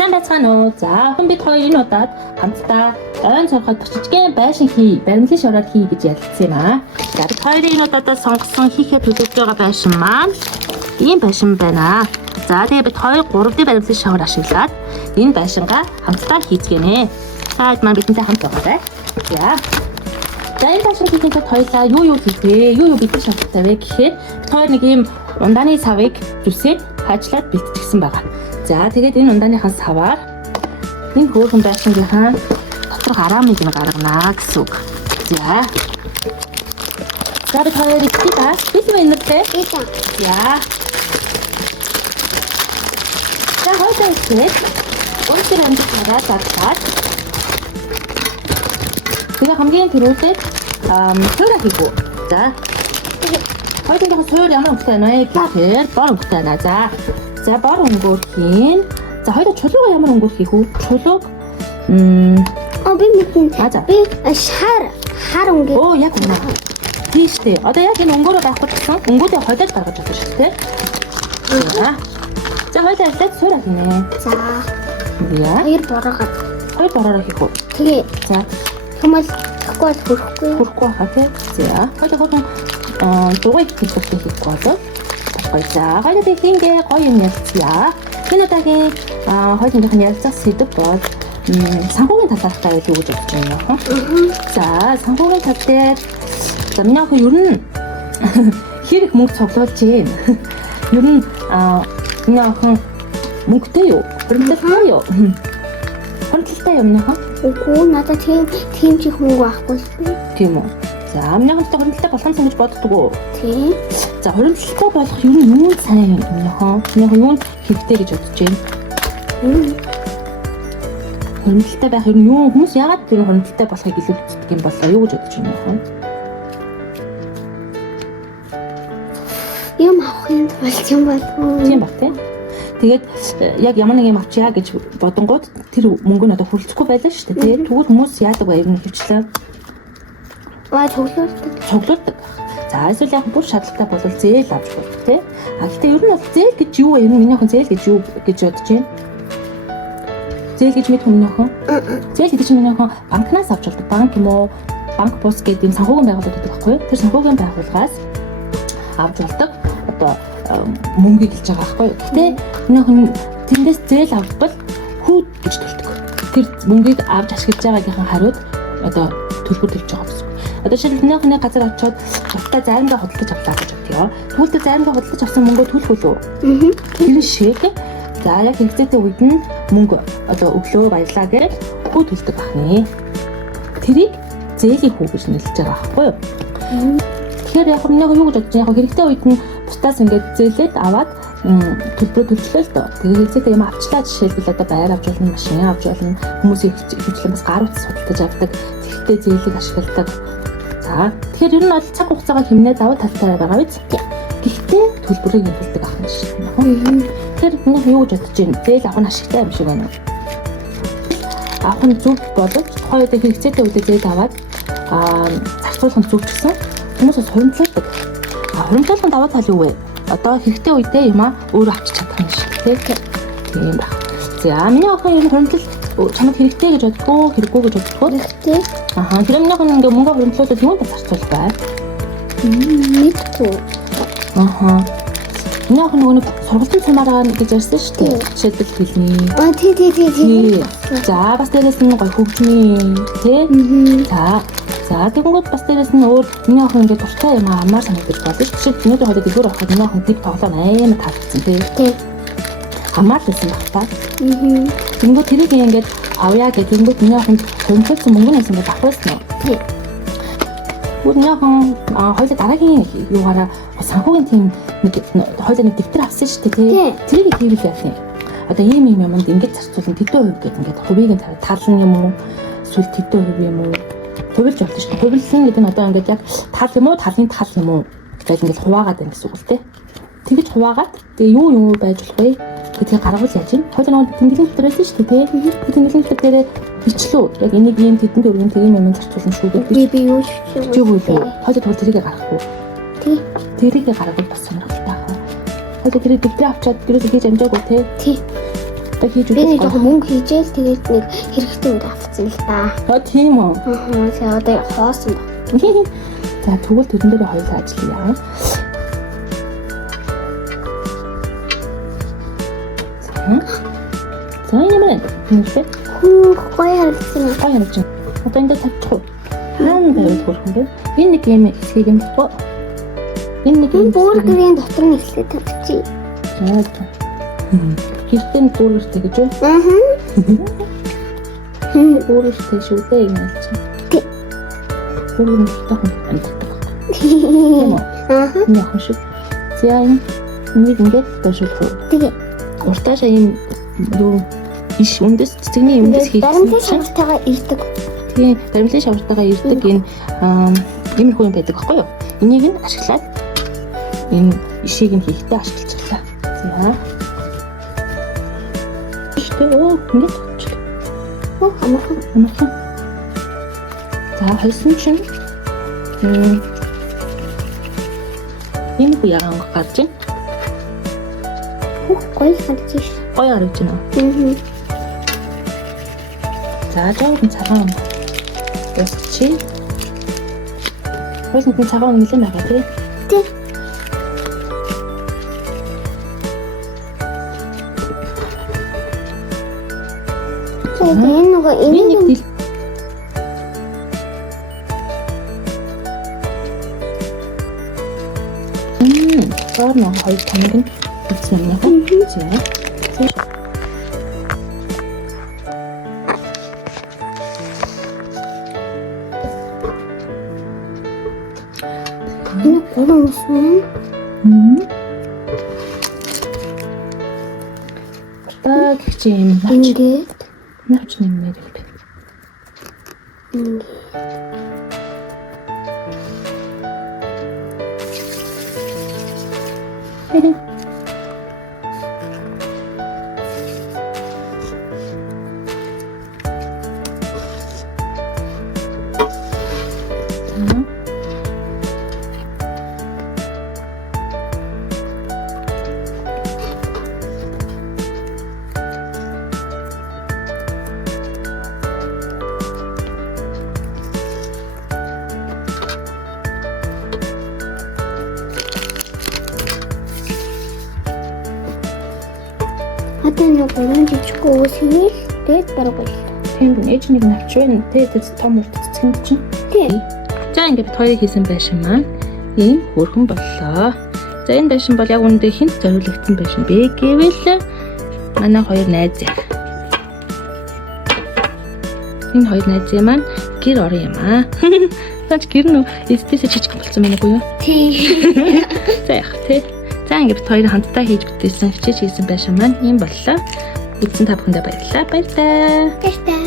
сайн байцгаана уу? За, хүн бид хоёр энэ удаад хамтдаа ойн цорхойд жижигхэн байшин хий, баримлын шороор хий гэж ярилцсан юм аа. За, бид хоёрын энэ удаад сонгосон хийхээ төлөвлөж байгаа байшин маань ийм байшин байна. За, тэгээ бид 2-3 баримлын шор ашиглаад энэ байшингаа хамтдаа хийцгэнэ. За, маань бидэнтэй хамт байгаа. За. За, энэ байшин хийхэд хоёлаа юу хийх вэ? Юу бидний шаардлагатай вэ гэхээр бид хоёр нэг ийм ундааны савыг зүсээд хаачлаад бэлтгэсэн байгаа. За, тэгээд энэ ундааныхаа саваар энэ хөөрхөн байшингийнхаа доторх араамыг нь гаргана гэсэн үг. За. За, бид хоёр ихтэй ба бэлэн байна үү? За. За, хоёулаа ихтэй. Өөрөөр амжилтаараа зарцаад. Тэгээ хамгийн түрүүтэй суура хийгүү. За. Хоёулаа суур ямар өнгөтэй байна вэ гэхээр бор өнгөтэй байна. За бор өнгөөр хийн. За хоёулаа чулууга ямар өнгөөр хийх үү? Чулууг би мэдэн. Би шар өнгө. Оо яг үнэ. Тийштэй. Одоо яг энэ өнгөөрөө байхгүй гэсэн өнгөдөө холиод гаргаж чадах шүү дээ. За хоёулаа ажиллаад суура хийнэ. За. Яа. Хоёр бороо хийх үү? Тэгээ. За. Хүмүүс хөрөхгүй хаа тий. За хоёулаа дугуй хэлбэртэй хийх болоо. За хоёулаа тийхингээ гоё юм ярьцгаа. Энэ удаагийн хоёулынх нь ярилцах сэдв бол санхүүгийн талаарх таа гэж үзэж байна. За санхүүгийн тал дээр за миний охин ер нь хэрэг мөнгө цуглуулж байна. Ер нь миний охин мөнгөтэй юу? Хөрөнгөлтэй юу? Хөрөнгөлтэй юм нөхөн? Үгүй надад тийм чих мөнгө байхгүй. Тийм үү? За миний охин хөрөнгөлтэй болох юм гэж боддог уу? Тийм. За хөрөнгөлтэй болох ер нь юу сайн юм нөхөн? Миний охин юу хэрэгтэй гэж бодож байна? Хөрөнгөлтэй байх ер нь юу хүмүүс яагаад тэр хөрөнгөлтэй болохыг илүү үздэг юм болоо юу гэж бодож байна нөхөн? Юм авахын болж юм болов. Тийм ба тий. Тэгээд яг ямар нэг юм авчия гэж бодонгууд тэр мөнгө нь одоо хүрлцэхгүй байлаа шүү дээ. Тэгээд тэгвэл хүмүүс яадаг вэ? Ер нь хөвчлээ. Цуглуулдаг. За эсвэл яг бүр шаардлагатай бол зээл авч болдог тий. Гэхдээ ер нь бол зээл гэж юу вэ? Ер нь миний охин зээл гэж юу гэж бодож байна? Зээл гэж мэд хүмүүс охин? Зээл гэдэг чинь миний охин банкнаас авч болдог. Банк юм уу? Банк бус гэдэг юм санхүүгийн байгууллага байдаг байхгүй юу? Тэр санхүүгийн байгууллагаас авч болдог. Одоо мөнгө гэлж байгаа байхгүй юу? Гэтэ миний охин тэндээс зээл авбал хүүд гэж төлдөг. Тэр мөнгийг авч ашиглаж байгаагийнхаа хариуд одоо төлбөр төлж байгаа гэсэн. Одоо жишээлбэл миний охины газар очиод завтаа заримдаа худалдаж авлаа гэж бодъё. Тэгвэл тэр заримдаа худалдаж авсан мөнгөө төлөх үү? Тэр шиг. За яг хэрэгцээтэй үед нь мөнгө одоо өглөө баярлаа гэж хүү төлдөг бахны. Тэрийг зээлийн хүү гэж нэрлэж байгаа байхгүй юу? Тэгэхээр яг миний охин юу гэж бодож байгаа? Хэрэгтэй үед нь бусдаас ингээд зээлээд аваад төлбөрөө төлчлөө л доо. Тэгээ хэрэгцээтэй юм авчлаа жишээлбэл одоо байр авч болно, машин авч болно, хүмүүсийн хөвчлэн бас гар утас судалдаж авдаг, зэрэгтэй зээлийг ашигладаг. За тэгэхээр ер нь бол цаг хугацаагаа хэмнээ даваа талтай байгаа биз? Гэхдээ төлбөрийг нэмэлдэг ахна шиг байна. Тэгэхээр миний юу гэж бодож байна? Зээл авах нь ашигтай юм шиг байна. Авах нь зөв боловч тухайн үед хэрэгцээтэй үедээ зээл аваад зарцуулах нь зөв ч гэсэн хүмүүс бас хуримтлуулдаг. Хуримтлуулах даваа тал юу вэ? Одоо хэрэгтэй үедээ юм өөрөө авчиж чадах юм шиг тийм байна. За миний охин ер нь хуримтлал чамд хэрэгтэй гэж боддгоо хэрэггүй гэж боддгоо хэрэгтэй. Тэр миний охин ингээ мөнгө хуримтлуулаад юунд зарцуул бай? Мэдгүй. Миний охин нөгөө сургалтын цумаараа гэж ярьсан шүү дээ. Жишээлбэл хэлний. Тий. За бас дээрээс нь гоё хөгжмийн тий. За тэгэнгүүт бас дээрээс нь өөр миний охин ингээ дуртай юм амаар санагдаж болно шүү. Жишээ нь өнөөдөр ходод дэвгүүр авахад миний охин дэг тоглоом амар таалагдсан тий. Амаар л байсан баг та. Тэгэнгүүт тэрийг ингээд авъя гэх тэгэнгүүт миний охин хөндлөсөн мөнгөнөөс ингээд авахсан уу? Тий. Миний охин хоёул дараагийн юугаараа санхүүгийн тим нэг хоёул нэг дэвтэр авсан шүү дээ тий. Тэрийг хийвэл яах юм? Одоо ийм юмд ингээд зарцуулна тэдэн хувь гэдэг ингээд хувийг нь таална юм уу? Эсвэл тэдэн хувь юм уу? Хувилж болно шүү дээ. Хувилсан гэдэг нь одоо ингээд яг тал юм уу, талын тал юм уу гэж ингээд хуваагаад байна гэсэн үг л дээ. Тэгэж хуваагаад тэгээ юу байж болох вэ? Тэгээ гаргуул яаж юм? Хоёул нэг тэмдэглэн дотор байсан шүү дээ. Тэгээ тэмдэглэн дотор дээрээ бичлүү. Яг энийг ийм тэдэнд өргөн тэгээ юм зарцуулна шүү дээ. Би юу хийчихвээ? Хоёул тэгвэл тэрийг гаргахгүй. Тий. Тэрийг гаргавал бас сонирхолтой аа. Хоёул тэрийг дэвтрээ авчаад гэрээс хийж амжаагүй тий. Та хийж Би нэг үзэх. жоохон мөнгө хийжээл тэгээд нэг хэрэгтэй үед авчихсан л да. Тийм үү. Тэгээ одоо хоосон ба. За тэгвэл тэрэн дээр хоёулаа ажиллая. За юм байна. Тэгвэл Гоё харагдсан. гоё харагдаж байна. Одоо энэ тавчих уу? Хаана байвал хөрөх юм бэ? Энэ нэг юм хэсгийг юм баггүй. Энэ нэг юм Бургерийн дотор нь ихлэ тавьчих. За. Гэртэн дүүрэртэй гэж үү? Дүүрэртэй шүү дээ юм аль чинь. Дүүрэн дөртэй хүн амьддаг. Тийм үү? Энэ яхан шүү. За энийг ингээд дашуулах уу? Тэгээ. Уртаашаа ийм юу иш үндэс цэцэгний үндэс Дарамтлын хийсэн чинь шавтайгаа ирдэг. тийм дарамтлын шавтайгаа ирдэг энэ иймэрхүү юм байдаг байхгүй юу? Энийг нь ашиглаад энэ ишийг нь хийхдээ ашиглаж байгаа. За. Оо ингээд болчих. Оо амархан. Амархан. За хайсан чинь энэ хүү ягаан гарч ийн. Гоё харагдчих. Гоё харагдаж байна. За жаахан цагаан ясчи. Хөөс нэг цагаан нэлээд байгаа тий. Тий. Энэ нөгөө Энэ нэг дил цаар нэг хоёр тамиг нь бичсэн юм аа. За. энэ гурван ус байна. Та гэх чинь Ингээд навч нэмээр л бэ. Хэвээ. одоо нэг гурван жижиг ус хийх. Тэгээд бараг боллоо. Тийм ээж нэг навч байна. Тэгээд том урт цэцгэнд чинь. Тийм. За ингээд бид хоёрыг хийсэн байшин маань ийм хөрхөн боллоо. За энэ байшин бол яг үүндээ хинт зориулагдсан байшин бэ гэвэл манай хоёр найз яг. Энэ хоёр найзын маань гэр орон юм аа. Тач гэр нөө эстээс чичгэн болсон байна уу юу? Тийм. За яах тий. За ингээд бид хоёр хамтдаа хийж бүтээсэн хичээж хийсэн байшин маань ийм боллоо. Үзсэн та бүхэндээ баярлалаа. Баярлалаа. Баярлалаа.